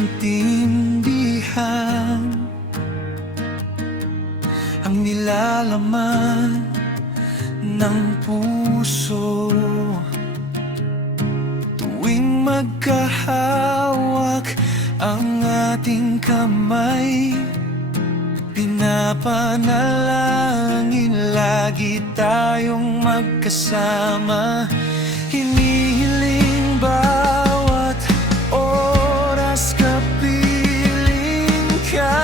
maintindihan ang nilalaman ng puso. Tuwing magkahawak ang ating kamay, pinapanalangin lagi tayong magkasama. Hinihiling bawat oras kapiling ka.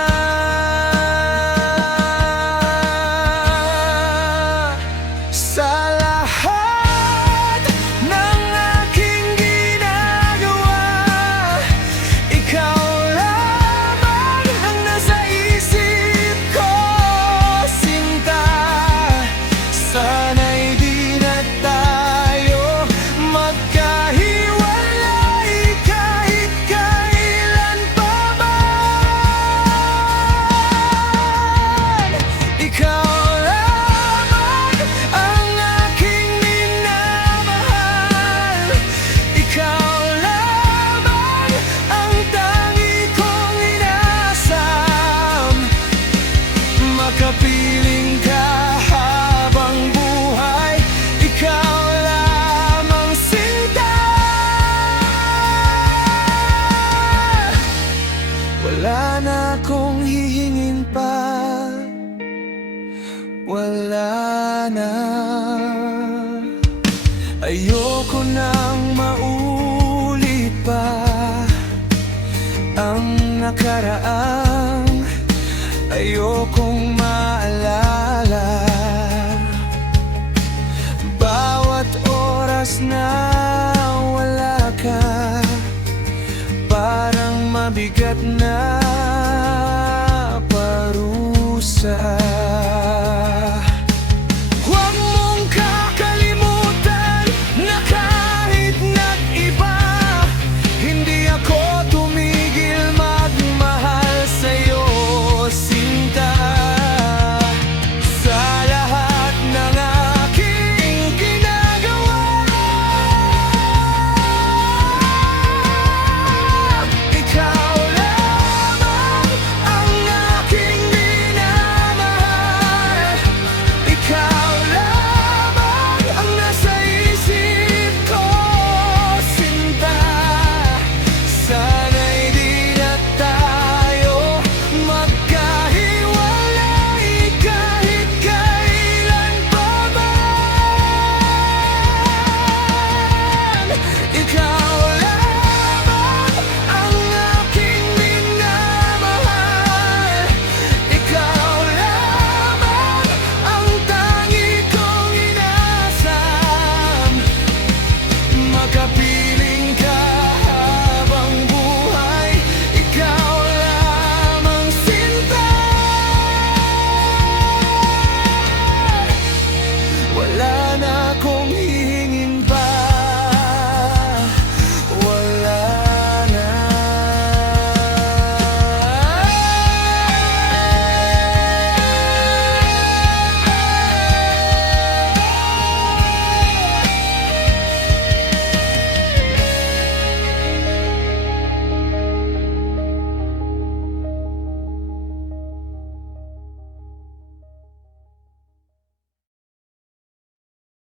Sa lahat ng aking ginagawa, ikaw lamang ang nasa isip ko, sinta. Sana'y di na tayo magkahiwalay kahit kailan pa man. Ikaw lamang ang aking minamahal. Ikaw lamang ang tangi kong inasam. Makapiling ka habang buhay, ikaw lamang sinta. Wala na akong hihingin pa, wala na. Ayoko nang maulit pa ang nakaraan. Ayokong maalala bawat oras na wala ka. Parang mabigat na parusa. Huwag mong kakalimutan na kahit nag-iba, hindi ako tumigil magmahal sa'yo, sinta. Sa lahat ng aking ginagawa, ikaw lamang ang aking minamahal. Ikaw lamang ang nasa isip ko, sinta. Sana'y di na tayo magkahiwalay kahit kailan pa man. Ikaw lamang ang aking minamahal. Ikaw lamang ang tangi kong inasam. Makapiling ka habang buhay, ikaw lamang sinta. Wala na akong